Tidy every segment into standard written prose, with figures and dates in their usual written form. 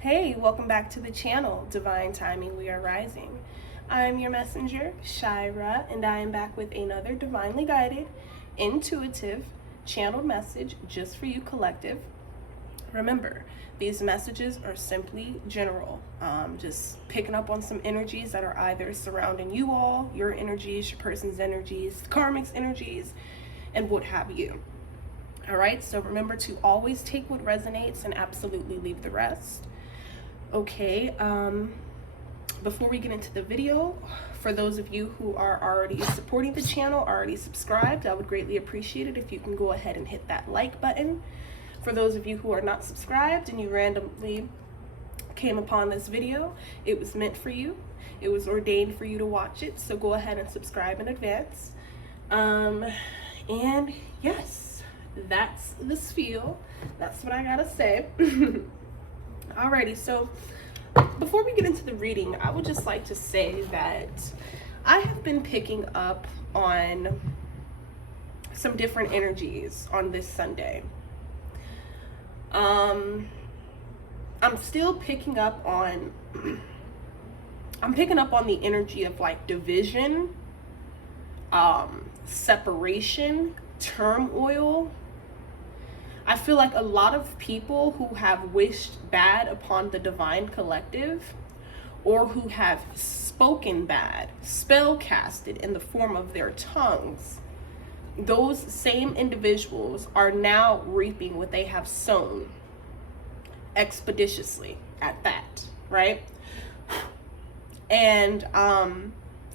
Hey, welcome back to the channel, Divine Timing We Are Rising. I'm your messenger, Shira, and I am back with another divinely guided, intuitive, channeled message just for you, collective. Remember, these messages are simply general, just picking up on some energies that are either surrounding you all, your energies, your person's energies, karmic's energies, and what have you. All right, so remember to always take what resonates and absolutely leave the rest. Okay, before we get into the video, for those of you who are already supporting the channel, already subscribed, I would greatly appreciate it if you can go ahead and hit that like button. For those of you who are not subscribed and you randomly came upon this video, it was meant for you. It was ordained for you to watch it, so go ahead and subscribe in advance. And yes, that's the spiel. That's what I gotta say. Alrighty, so before we get into the reading, I would just like to say that I have been picking up on some different energies on this Sunday. I'm still picking up on the energy of like division, separation, turmoil. I feel like a lot of people who have wished bad upon the divine collective, or who have spoken bad, spell casted in the form of their tongues, those same individuals are now reaping what they have sown, expeditiously at that, right? And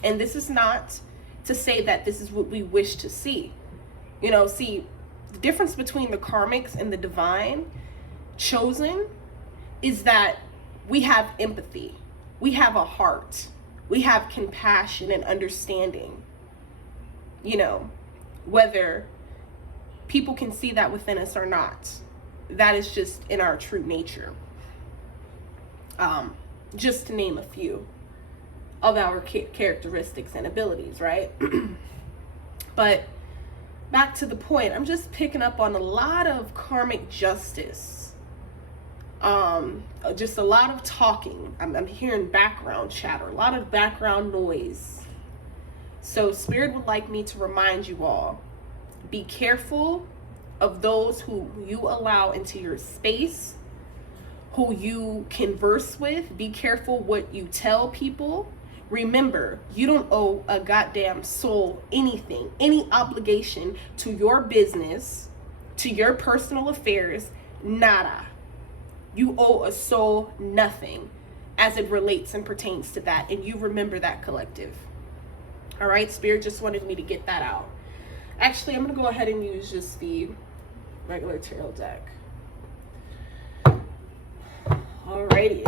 this is not to say that this is what we wish to see. You know, see, the difference between the karmics and the divine chosen is that we have empathy, we have a heart, we have compassion and understanding. You know, whether people can see that within us or not, that is just in our true nature. Just to name a few of our characteristics and abilities, right? But back to the point, I'm just picking up on a lot of karmic justice. Just a lot of talking. I'm hearing background chatter, a lot of background noise. So Spirit would like me to remind you all, be careful of those who you allow into your space, who you converse with. Be careful what you tell people. Remember, you don't owe a goddamn soul anything, any obligation to your business, to your personal affairs, nada. You owe a soul nothing as it relates and pertains to that. And you remember that, collective. All right, Spirit just wanted me to get that out. Actually, I'm going to go ahead and use just the regular tarot deck. Alrighty.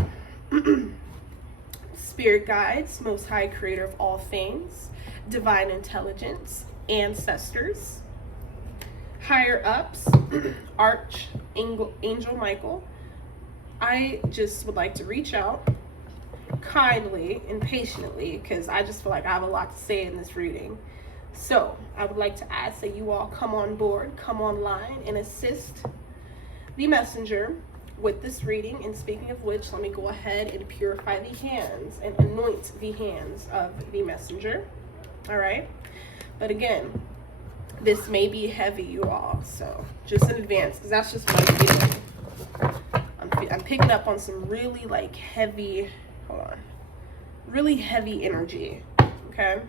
Spirit guides, Most High Creator of all things, divine intelligence, ancestors, higher ups, Archangel Michael. I just would like to reach out kindly and patiently, because I just feel like I have a lot to say in this reading. So I would like to ask that you all come on board, come online, and assist the messenger with this reading. And speaking of which, let me go ahead and purify the hands and anoint the hands of the messenger. All right, but again, this may be heavy, you all, so just in advance, because that's just what I'm feeling. I'm picking up on some really like heavy, hold on, really heavy energy, okay?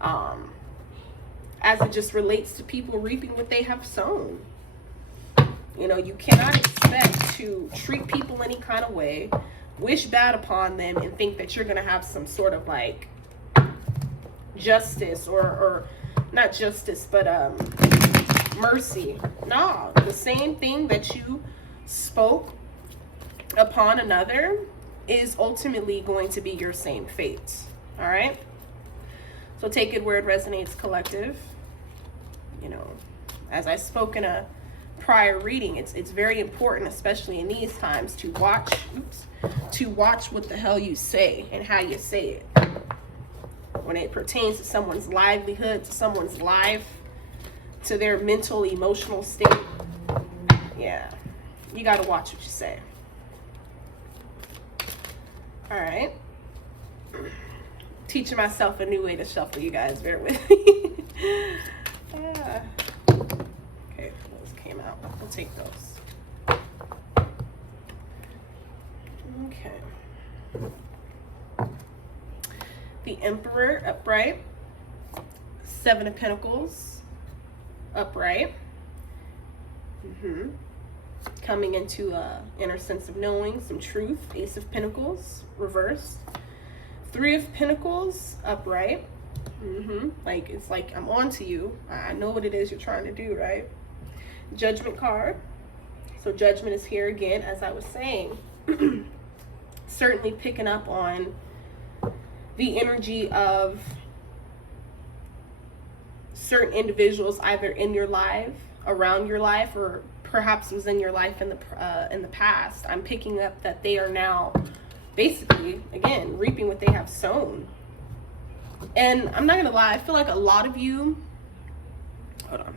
As it just relates to people reaping what they have sown. You know, you cannot expect to treat people any kind of way, wish bad upon them, and think that you're going to have some sort of like justice or not justice, but mercy. No, the same thing that you spoke upon another is ultimately going to be your same fate. All right? So take it where it resonates, collective. You know, as I spoke in a prior reading, it's very important, especially in these times, to watch what the hell you say and how you say it. When it pertains to someone's livelihood, to someone's life, to their mental, emotional state, yeah, you got to watch what you say. All right. Teaching myself a new way to shuffle, you guys. Bear with me. Okay, those came out. We'll take those. Okay. The Emperor, upright. Seven of Pentacles, upright. Coming into inner sense of knowing, some truth. Ace of Pentacles, reversed. Three of Pentacles, upright. Like, it's like I'm on to you. I know what it is you're trying to do, right? Judgment card. So Judgment is here again, as I was saying. Certainly picking up on the energy of certain individuals either in your life, around your life, or perhaps was in your life in the past. I'm picking up that they are now basically, again, reaping what they have sown. And I'm not gonna lie, I feel like a lot of you, hold on.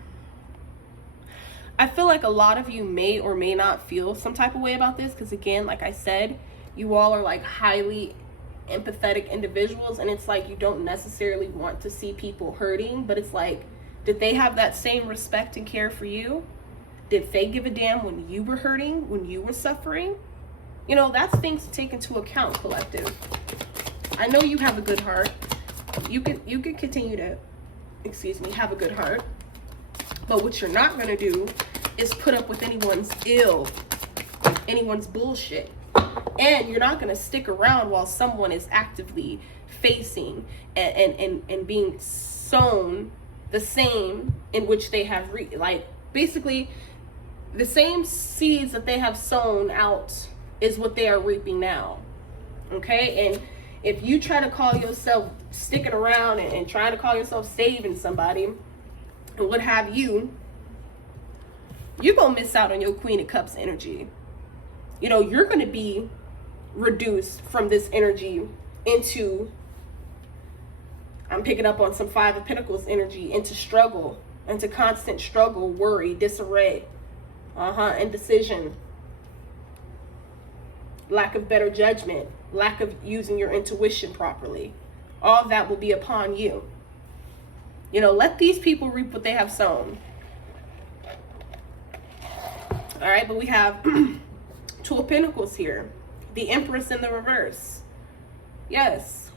I feel like a lot of you may or may not feel some type of way about this, because again, like I said, you all are like highly empathetic individuals, and it's like you don't necessarily want to see people hurting, but it's like, did they have that same respect and care for you? Did they give a damn when you were hurting, when you were suffering? You know, that's things to take into account, collective. I know you have a good heart. You can continue to, have a good heart. But what you're not going to do is put up with anyone's anyone's bullshit. And you're not going to stick around while someone is actively facing and being sown the same in which they have, basically, the same seeds that they have sown out is what they are reaping now. Okay? And if you try to call yourself sticking around and trying to call yourself saving somebody and what have you, you're going to miss out on your Queen of Cups energy. You know, you're going to be reduced from this energy into, I'm picking up on some Five of Pentacles energy, into struggle, into constant struggle, worry, disarray, indecision, lack of better judgment, lack of using your intuition properly. All of that will be upon you. You know, let these people reap what they have sown. All right, but we have Two of Pentacles here. The Empress in the reverse. Yes.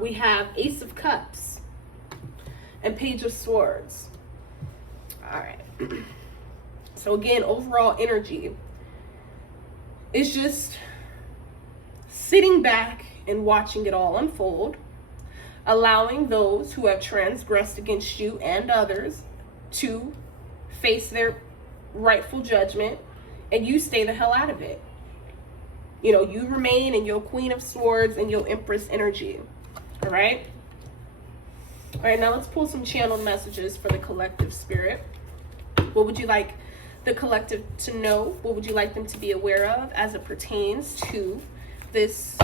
We have Ace of Cups and Page of Swords. All right. So again, overall energy is just sitting back and watching it all unfold, allowing those who have transgressed against you and others to face their rightful judgment, and you stay the hell out of it. You know, you remain in your Queen of Swords and your Empress energy. All right? All right, now let's pull some channeled messages for the collective spirit. What would you like the collective to know? What would you like them to be aware of as it pertains to this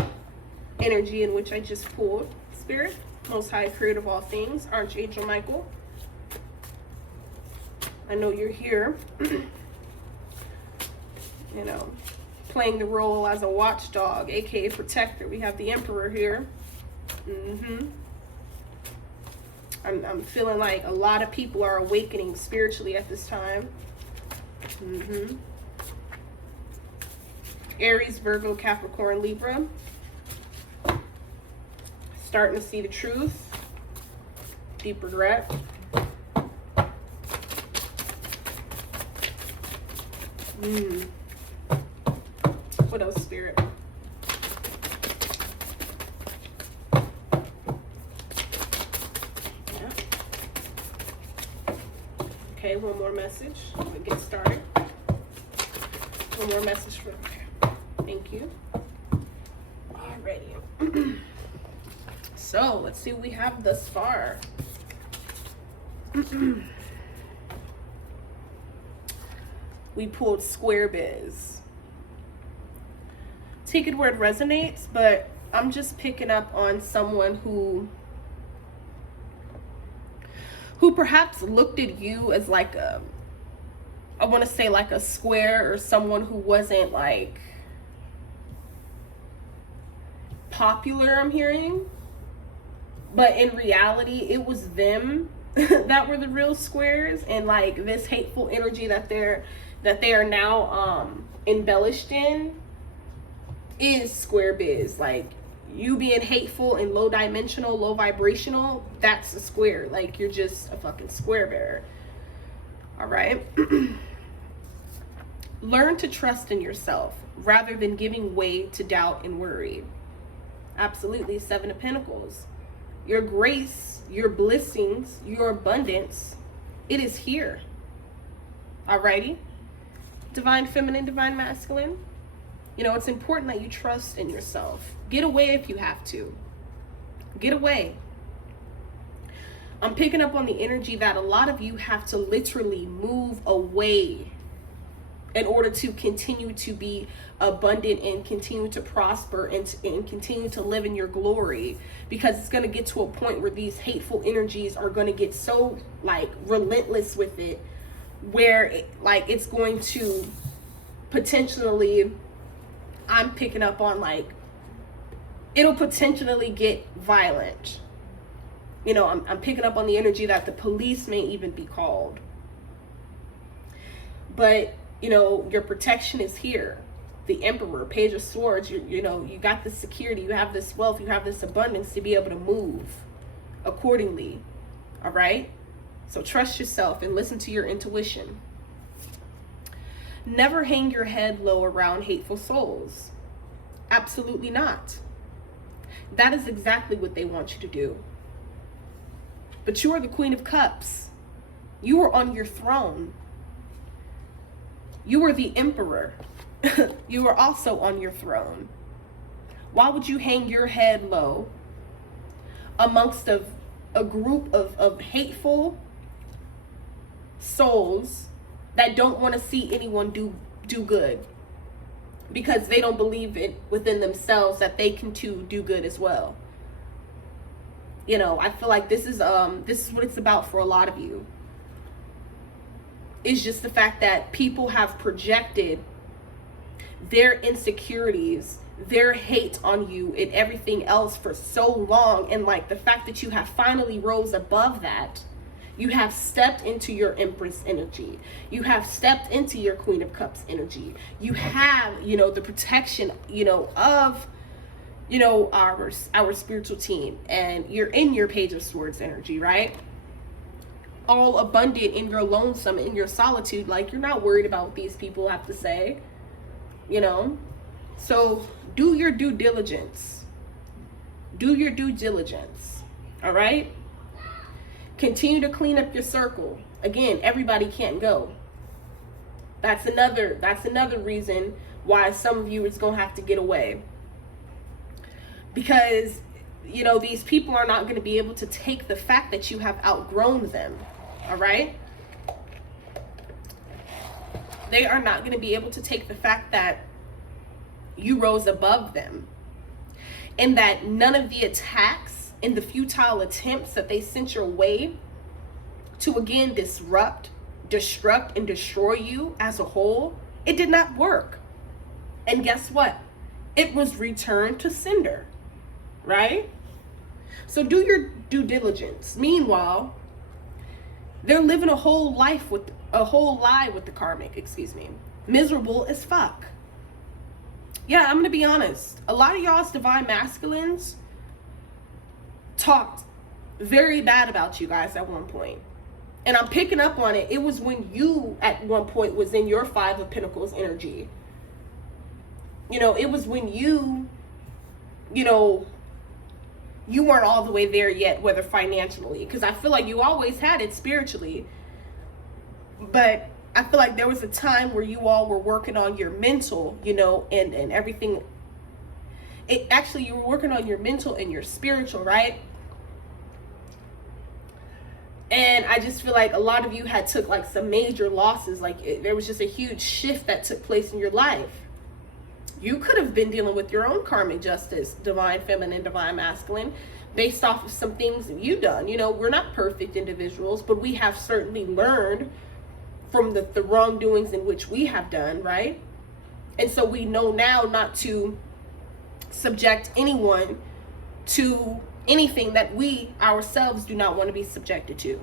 energy in which I just pulled? Spirit, Most High, Creator of all things, Archangel Michael. I know you're here, you know, playing the role as a watchdog, aka protector. We have the Emperor here. I'm feeling like a lot of people are awakening spiritually at this time. Aries, Virgo, Capricorn, Libra. Starting to see the truth. Deep regret. What else, Spirit? Yeah. Okay, one more message. We'll get started. One more message for, okay. Thank you. Alrighty. So, let's see what we have thus far. We pulled Square Biz. Take it where it resonates, but I'm just picking up on someone who perhaps looked at you as like a, I want to say like a square, or someone who wasn't like, popular, I'm hearing. But in reality, it was them that were the real squares, and like this hateful energy that they are now embellished in is square biz. Like, you being hateful and low dimensional, low vibrational, that's a square. Like, you're just a fucking square bearer. All right. Learn to trust in yourself rather than giving way to doubt and worry. Absolutely. 7 of Pentacles. Your grace, your blessings, your abundance, it is here. Alrighty. Divine Feminine, Divine Masculine. You know, it's important that you trust in yourself. Get away if you have to. Get away. I'm picking up on the energy that a lot of you have to literally move away in order to continue to be abundant and continue to prosper and continue to live in your glory, because it's going to get to a point where these hateful energies are going to get so like relentless with it, where it's going to potentially, I'm picking up on, like, it'll potentially get violent. You know, I'm picking up on the energy that the police may even be called. But, you know, your protection is here. The Emperor, Page of Swords, you know, you got this security, you have this wealth, you have this abundance to be able to move accordingly. All right? So trust yourself and listen to your intuition. Never hang your head low around hateful souls. Absolutely not. That is exactly what they want you to do. But you are the Queen of Cups. You are on your throne. You are the Emperor. You are also on your throne. Why would you hang your head low amongst a group of hateful souls that don't want to see anyone do good, because they don't believe it within themselves that they can too do good as well? You know, I feel like this is what it's about for a lot of you. It's just the fact that people have projected their insecurities, their hate on you and everything else for so long, and like the fact that you have finally rose above that. You have stepped into your Empress energy. You have stepped into your Queen of Cups energy. You have, you know, the protection, you know, of, you know, our spiritual team, and you're in your Page of Swords energy, right? All abundant in your lonesome, in your solitude. Like, you're not worried about what these people have to say, you know? So do your due diligence. Do your due diligence. All right? Continue to clean up your circle. Again, everybody can't go. That's another reason why some of you is going to have to get away. Because, you know, these people are not going to be able to take the fact that you have outgrown them. All right? They are not going to be able to take the fact that you rose above them, and that none of the attacks and the futile attempts that they sent your way to again disrupt, destruct, and destroy you as a whole, it did not work. And guess what? It was returned to sender, right? So do your due diligence. Meanwhile, they're living a whole lie with the karmic, miserable as fuck. Yeah, I'm gonna be honest. A lot of y'all's divine masculines talked very bad about you guys at one point. And I'm picking up on it. It was when you at one point was in your 5 of Pentacles energy. You know, it was when you know, you weren't all the way there yet, whether financially, because I feel like you always had it spiritually. But I feel like there was a time where you all were working on your mental, you know, and everything. You were working on your mental and your spiritual, right? And I just feel like a lot of you had took like some major losses. Like there was just a huge shift that took place in your life. You could have been dealing with your own karmic justice, divine feminine, divine masculine, based off of some things that you've done. You know, we're not perfect individuals, but we have certainly learned from the wrongdoings in which we have done, right? And so we know now not to subject anyone to anything that we ourselves do not want to be subjected to.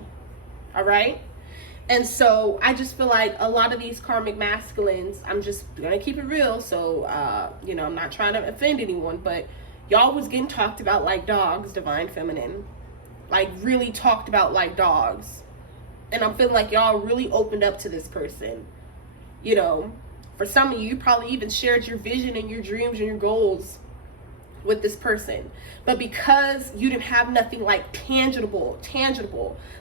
All right? And so I just feel like a lot of these karmic masculines, I'm just gonna keep it real, so I'm not trying to offend anyone, but y'all was getting talked about like dogs, divine feminine. Like really talked about like dogs. And I'm feeling like y'all really opened up to this person. For some of you, you probably even shared your vision and your dreams and your goals with this person. But because you didn't have nothing like tangible,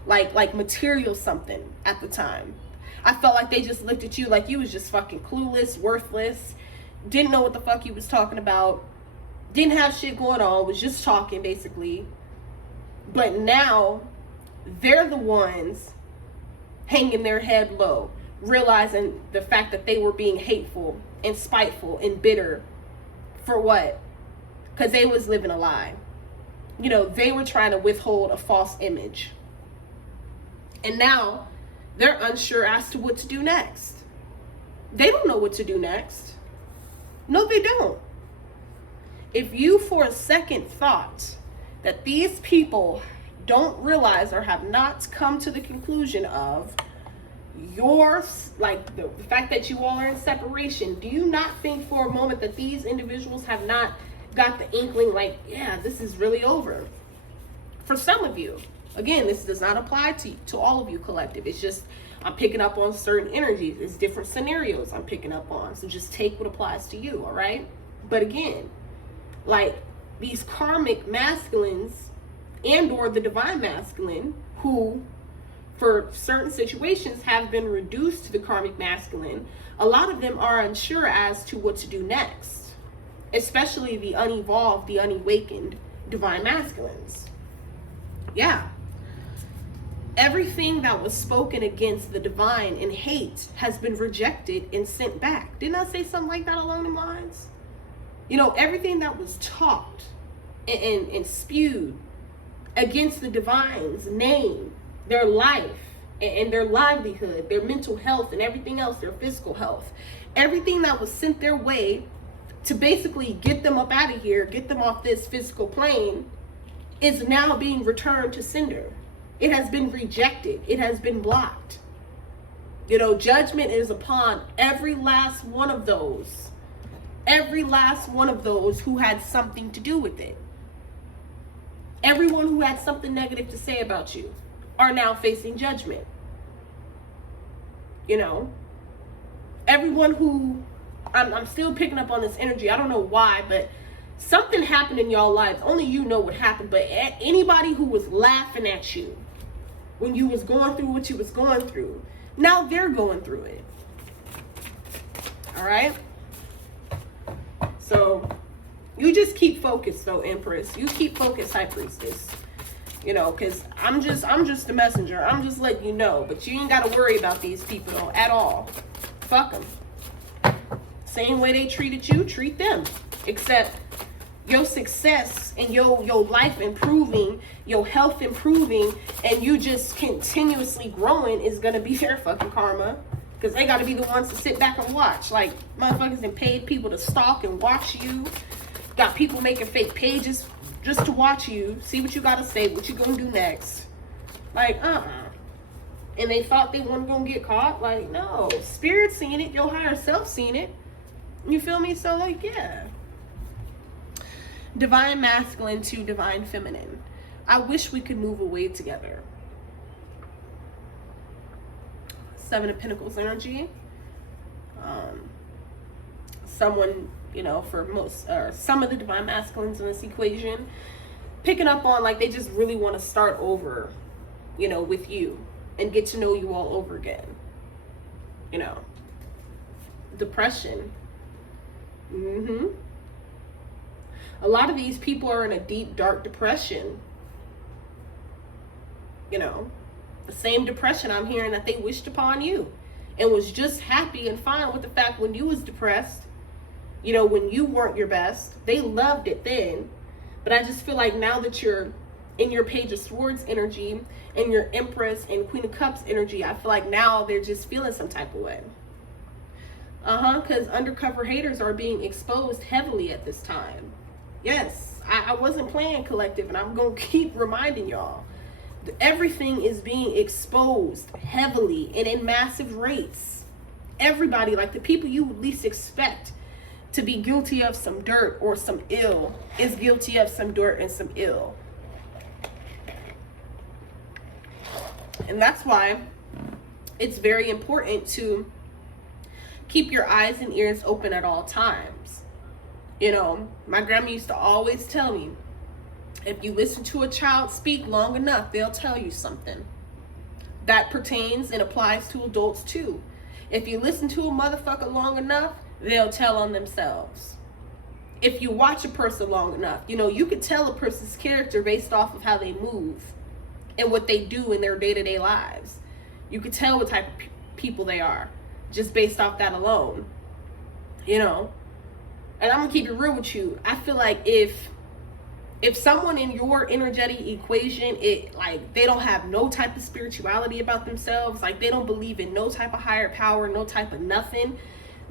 like material something at the time, I felt like they just looked at you like you was just fucking clueless, worthless, didn't know what the fuck you was talking about, didn't have shit going on, was just talking basically. But now they're the ones hanging their head low, realizing the fact that they were being hateful and spiteful and bitter. For what? Because they was living a lie. They were trying to withhold a false image. And now they're unsure as to what to do next. They don't know what to do next. No, they don't. If you for a second thought that these people don't realize or have not come to the conclusion of the fact that you all are in separation, do you not think for a moment that these individuals have not got the inkling like, yeah, this is really over? For some of you, again, this does not apply to all of you collective. It's just I'm picking up on certain energies. It's different scenarios I'm picking up on. So just take what applies to you, all right? But again, like these karmic masculines and or the divine masculine who for certain situations have been reduced to the karmic masculine, a lot of them are unsure as to what to do next, especially the unevolved, the unawakened divine masculines. Yeah. Everything that was spoken against the divine in hate has been rejected and sent back. Didn't I say something like that along the lines? Everything that was taught and spewed against the divine's name, their life and their livelihood, their mental health and everything else, their physical health, everything that was sent their way to basically get them up out of here, get them off this physical plane, is now being returned to sender. It has been rejected. It has been blocked. Judgment is upon every last one of those. Every last one of those who had something to do with it. Everyone who had something negative to say about you are now facing judgment. Everyone who, I'm still picking up on this energy. I don't know why, but something happened in y'all lives. Only you know what happened, but anybody who was laughing at you when you was going through what you was going through, now they're going through it. All right? So you just keep focused though, Empress. You keep focused, High Priestess. Because I'm just a messenger. I'm just letting you know. But you ain't got to worry about these people though, at all. Fuck them. Same way they treated you, treat them. Except your success and your life improving, your health improving, and you just continuously growing is going to be their fucking karma. Because they got to be the ones to sit back and watch. Like, motherfuckers and paid people to stalk and watch you. Got people making fake pages just to watch you, see what you got to say, what you going to do next. Like, And they thought they weren't going to get caught. Like, no. Spirit seen it. Your higher self seen it. You feel me? So, like, yeah. Divine masculine to divine feminine. I wish we could move away together. Seven of Pentacles energy. Someone, for most, some of the divine masculines in this equation, picking up on like they just really want to start over, with you and get to know you all over again. Depression. A lot of these people are in a deep, dark depression. The same depression I'm hearing that they wished upon you and was just happy and fine with the fact when you was depressed, when you weren't your best. They loved it then. But I just feel like now that you're in your Page of Swords energy and your Empress and Queen of Cups energy, I feel like now they're just feeling some type of way. Because undercover haters are being exposed heavily at this time. Yes, I wasn't playing, collective, and I'm going to keep reminding y'all. Everything is being exposed heavily and in massive rates. Everybody, like the people you would least expect to be guilty of some dirt or some ill, is guilty of some dirt and some ill. And that's why it's very important to keep your eyes and ears open at all times. You know, my grandma used to always tell me, if you listen to a child speak long enough, they'll tell you something. That pertains and applies to adults too. If you listen to a motherfucker long enough, they'll tell on themselves. If you watch a person long enough, you know, you can tell a person's character based off of how they move and what they do in their day-to-day lives. You can tell what type of people they are just based off that alone, you know. And I'm gonna keep it real with you. I feel like if someone in your energetic equation, it like they don't have no type of spirituality about themselves, like they don't believe in no type of higher power, no type of nothing,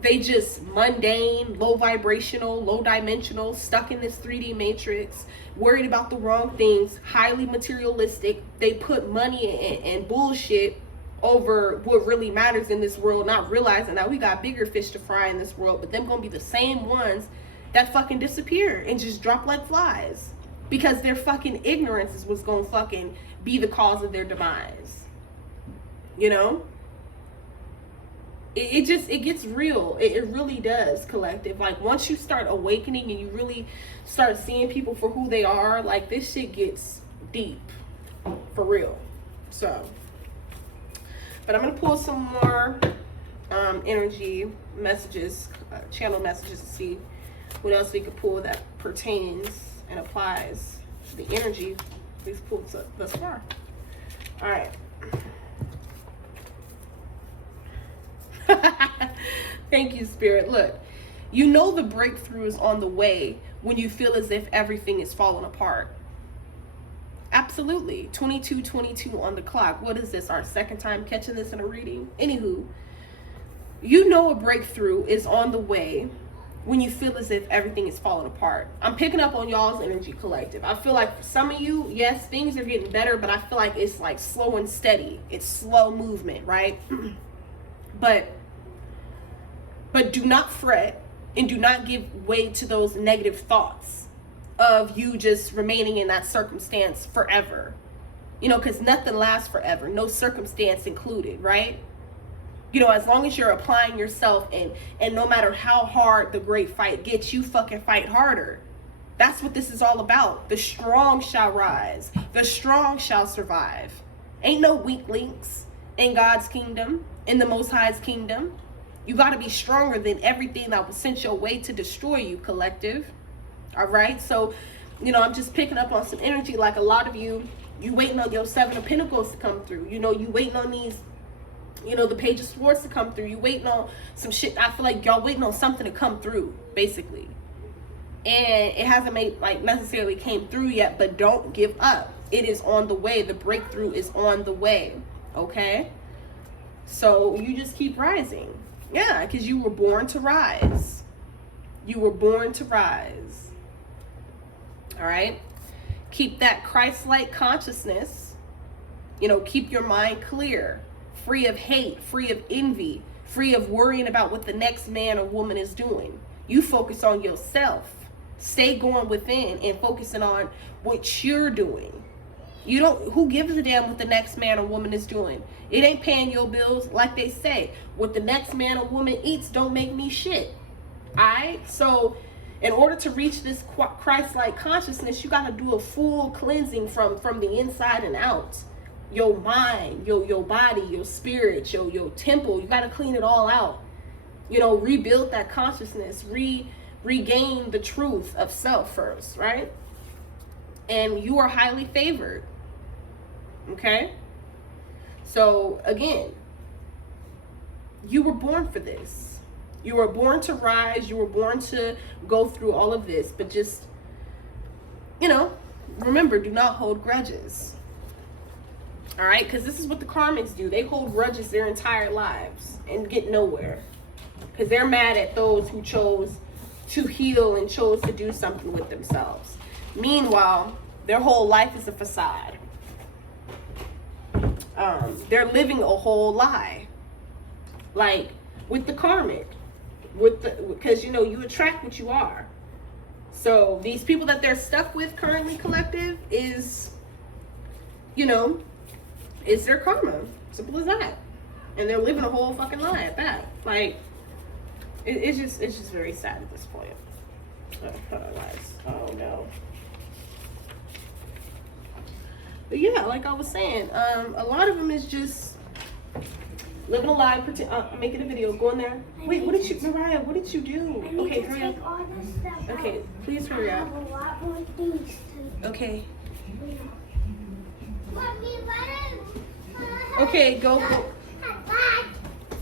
they just mundane, low vibrational, low dimensional, stuck in this 3D matrix, worried about the wrong things, highly materialistic, they put money and bullshit over what really matters in this world, not realizing that we got bigger fish to fry in this world, but them gonna be the same ones that fucking disappear and just drop like flies because their fucking ignorance is what's gonna fucking be the cause of their demise. You know, it gets real. It really does, collective. Like once you start awakening and you really start seeing people for who they are, like this shit gets deep for real. So, but I'm gonna pull some more energy messages, channel messages, to see what else we could pull that pertains and applies to the energy we've pulled thus far. All right. Thank you, Spirit. Look, you know the breakthrough is on the way when you feel as if everything is falling apart. Absolutely. 22:22 on the clock. What is this? Our second time catching this in a reading? Anywho, you know a breakthrough is on the way when you feel as if everything is falling apart. I'm picking up on y'all's energy, collective. I feel like for some of you, yes, things are getting better, but I feel like it's like slow and steady. It's slow movement, right? But do not fret and do not give way to those negative thoughts of you just remaining in that circumstance forever. You know, because nothing lasts forever, no circumstance included, right? You know, as long as you're applying yourself and no matter how hard the great fight gets, you fucking fight harder. That's what this is all about. The strong shall rise. The strong shall survive. Ain't no weak links in God's kingdom, in the Most High's kingdom. You got to be stronger than everything that was sent your way to destroy you, collective. All right? So, you know, I'm just picking up on some energy. Like a lot of you waiting on your Seven of Pentacles to come through. You know, you waiting on these, you know, the Page of Swords to come through. You waiting on some shit. I feel like y'all waiting on something to come through, basically. And it hasn't necessarily came through yet, but don't give up. It is on the way. The breakthrough is on the way. Okay? So you just keep rising. Yeah, because you were born to rise. You were born to rise. All right? Keep that Christ-like consciousness. You know, keep your mind clear, free of hate, free of envy, free of worrying about what the next man or woman is doing. You focus on yourself. Stay going within and focusing on what you're doing. You don't, who gives a damn what the next man or woman is doing? It ain't paying your bills. Like they say, what the next man or woman eats don't make me shit. All right? So in order to reach this Christ-like consciousness, you got to do a full cleansing from the inside and out. Your mind, your body, your spirit, your temple, you got to clean it all out. You know, rebuild that consciousness, regain the truth of self first, right? And you are highly favored. Okay? So again, you were born for this. You were born to rise. You were born to go through all of this. But just, you know, remember, do not hold grudges. All right? Because this is what the karmics do. They hold grudges their entire lives and get nowhere. Because they're mad at those who chose to heal and chose to do something with themselves. Meanwhile, their whole life is a facade. They're living a whole lie. Like with the karmic, because you know you attract what you are. So these people that they're stuck with currently, collective, is, you know, it's their karma. Simple as that. And they're living a whole fucking lie at that. Like, it's just very sad at this point. Hold on, guys. Oh no. But yeah, like I was saying, a lot of them is just living a lie. Making a video. Go in there. Wait, what did you, Mariah? What did you do? Okay, hurry up. Okay, please hurry up. Okay. Okay, go.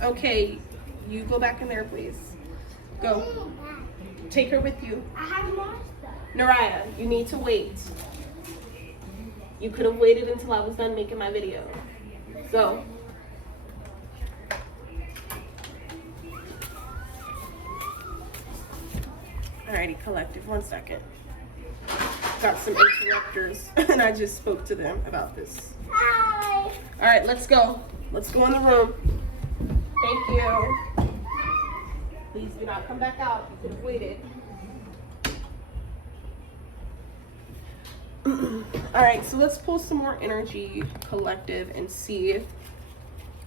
Okay, you go back in there, please. Go. Take her with you. I have more stuff. Naraya, you need to wait. You could have waited until I was done making my video. Go. Alrighty, collective, 1 second. Got some interrupters, and I just spoke to them about this. Hi. Alright, let's go. Let's go in the room. Thank you. Please do not come back out. You could have waited. Alright, so let's pull some more energy, collective, and see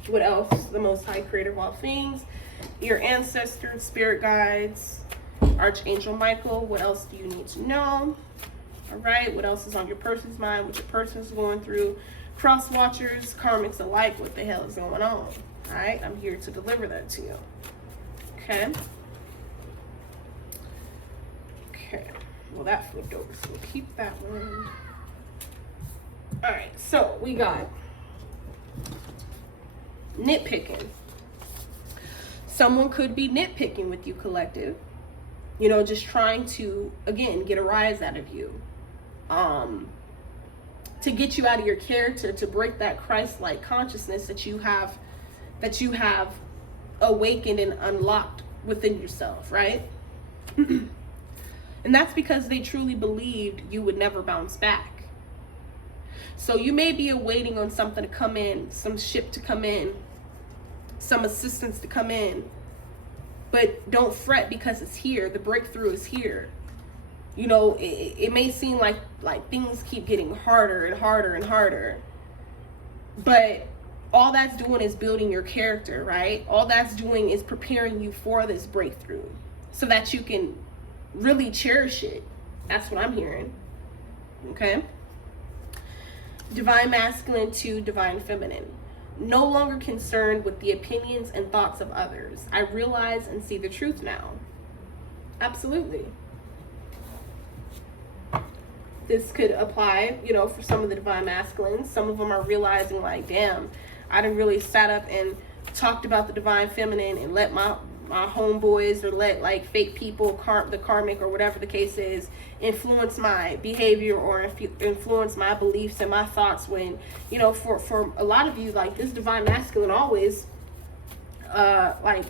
what else the Most High Creator of all things, your ancestors, spirit guides, Archangel Michael, what else do you need to know? Alright, what else is on your person's mind, what your person's going through, cross watchers, karmics alike, what the hell is going on? Alright, I'm here to deliver that to you. Okay. Okay. Well, that flipped over, so we'll keep that one. Alright, so we got nitpicking. Someone could be nitpicking with you, collective. You know, just trying to, again, get a rise out of you. To get you out of your character, to break that Christ-like consciousness that you have awakened and unlocked within yourself, right? And that's because they truly believed you would never bounce back. So you may be awaiting on something to come in, some ship to come in, some assistance to come in, but don't fret because it's here. The breakthrough is here. You know, it may seem like things keep getting harder and harder and harder, but all that's doing is building your character, right? All that's doing is preparing you for this breakthrough so that you can really cherish it. That's what I'm hearing. Okay? Divine masculine to divine feminine. No longer concerned with the opinions and thoughts of others. I realize and see the truth now. Absolutely. This could apply, you know, for some of the divine masculines. Some of them are realizing like, damn, I done really sat up and talked about the divine feminine and let my homeboys or let like fake people, the karmic or whatever the case is, influence my behavior or influence my beliefs and my thoughts, when, you know, for a lot of you, like this divine masculine always like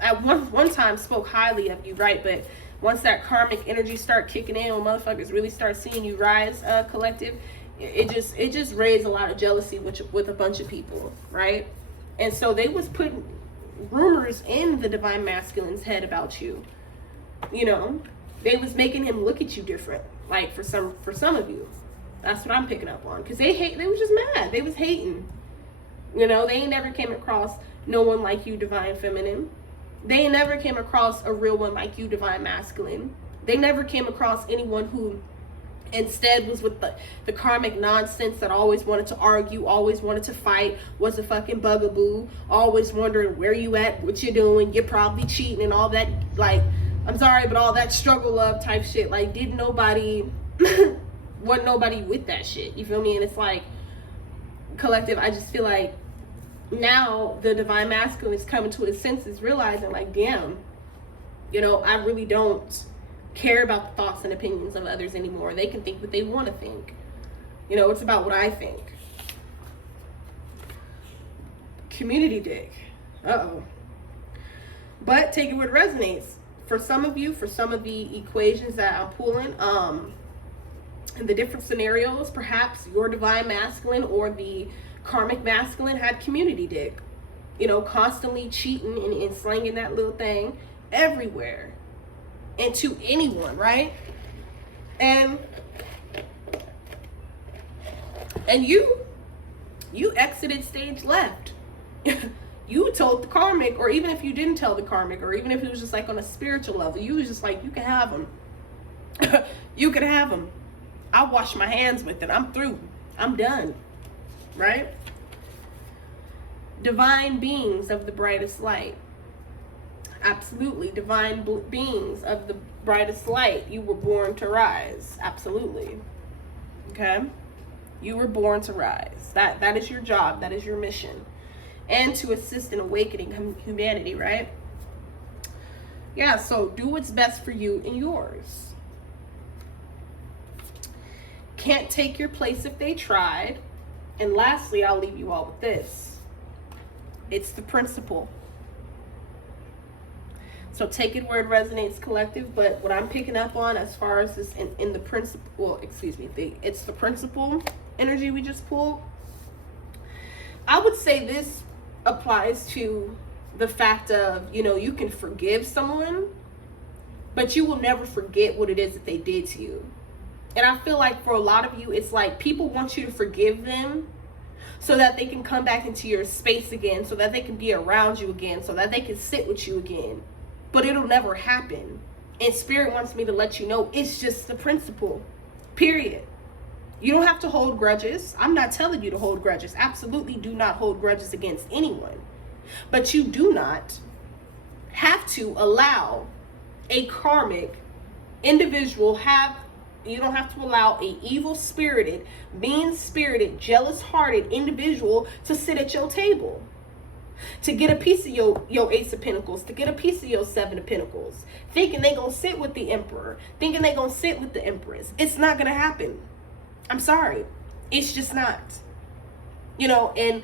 at one time spoke highly of you, right? But once that karmic energy start kicking in, when motherfuckers really start seeing you rise, collective, it just raised a lot of jealousy with a bunch of people, right? And so they was putting rumors in the divine masculine's head about you. You know, they was making him look at you different. Like for some of you, that's what I'm picking up on. Cause they was just mad. They was hating. You know, they ain't never came across no one like you, divine feminine. They never came across a real one like you, divine masculine. They never came across anyone who instead was with the karmic nonsense that always wanted to argue, always wanted to fight, was a fucking bugaboo, always wondering where you at, what you doing, you're probably cheating and all that, like, I'm sorry, but all that struggle love type shit. Like, wasn't nobody with that shit, you feel me? And it's like, collective, I just feel like now the divine masculine is coming to his senses, realizing like, damn, you know, I really don't care about the thoughts and opinions of others anymore. They can think what they want to think. You know, it's about what I think. Community dick. Uh-oh. But take it where it resonates. for some of you, for some of the equations that I'm pulling, in the different scenarios, perhaps your divine masculine or the karmic masculine had community dick, you know, constantly cheating and slinging that little thing everywhere and to anyone, right? And you exited stage left. You told the karmic, or even if you didn't tell the karmic, or even if it was just like on a spiritual level, you was just like, you can have them. You can have them. I'll wash my hands with it. I'm through. I'm done. Right? Divine beings of the brightest light. Absolutely. Divine beings of the brightest light. You were born to rise. Absolutely. Okay? You were born to rise. That is your job. That is your mission. And to assist in awakening humanity, right? Yeah, so do what's best for you and yours. Can't take your place if they tried. And lastly, I'll leave you all with this. It's the principle. So take it where it resonates, collective. But what I'm picking up on as far as this in the principle, well, excuse me, it's the principle energy we just pulled. I would say this applies to the fact of, you know, you can forgive someone, but you will never forget what it is that they did to you. And I feel like for a lot of you, it's like people want you to forgive them so that they can come back into your space again, so that they can be around you again, so that they can sit with you again. But it'll never happen. And Spirit wants me to let you know it's just the principle. Period. You don't have to hold grudges. I'm not telling you to hold grudges. Absolutely do not hold grudges against anyone. But you do not have to allow a karmic individual you don't have to allow a evil-spirited, mean-spirited, jealous-hearted individual to sit at your table, to get a piece of your Ace of Pentacles, to get a piece of your Seven of Pentacles, thinking they gonna sit with the Emperor, thinking they gonna sit with the Empress. It's not gonna happen. I'm sorry. It's just not. You know, and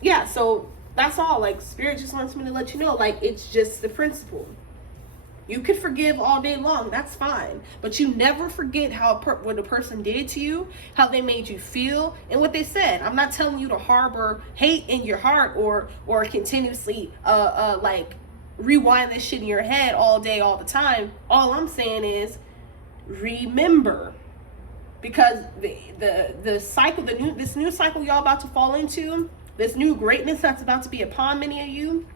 yeah, so that's all. Like, Spirit just wants me to let you know, like, it's just the principle. You could forgive all day long, that's fine. But you never forget what a person did to you, how they made you feel, and what they said. I'm not telling you to harbor hate in your heart or continuously like rewind this shit in your head all day, all the time. All I'm saying is remember. Because the cycle, this new cycle y'all about to fall into, this new greatness that's about to be upon many of you,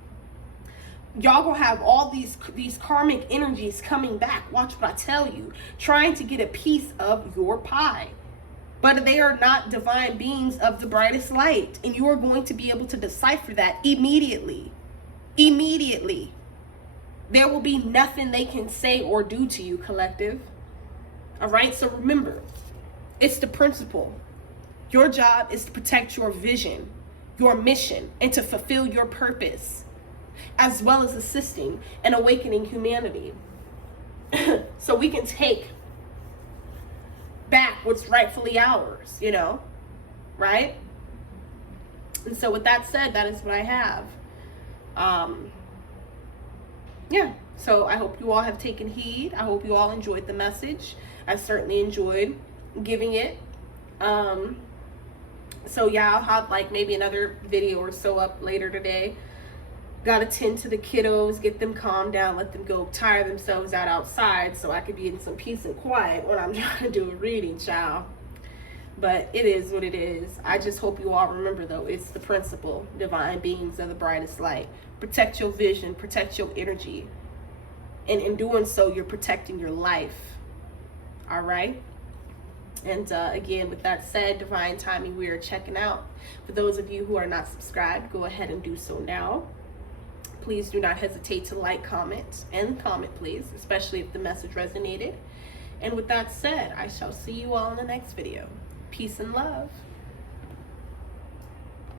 y'all gonna have all these karmic energies coming back. Watch what I tell you, trying to get a piece of your pie. But they are not divine beings of the brightest light, and you are going to be able to decipher that immediately. Immediately. There will be nothing they can say or do to you, collective. All right, so remember, it's the principle. Your job is to protect your vision, your mission, and to fulfill your purpose, as well as assisting and awakening humanity. So we can take back what's rightfully ours, you know, right? And so with that said, that is what I have. Yeah, so I hope you all have taken heed. I hope you all enjoyed the message. I certainly enjoyed giving it. So yeah, I'll have like maybe another video or so up later today. Gotta tend to the kiddos, get them calmed down, let them go tire themselves out outside so I could be in some peace and quiet when I'm trying to do a reading, child. But it is what it is. I just hope you all remember, though, it's the principle. Divine beings of the brightest light. Protect your vision, protect your energy. And in doing so, you're protecting your life. All right? And again, with that said, Divine Timing, we are checking out. For those of you who are not subscribed, go ahead and do so now. Please do not hesitate to like, comment, and comment, please, especially if the message resonated. And with that said, I shall see you all in the next video. Peace and love.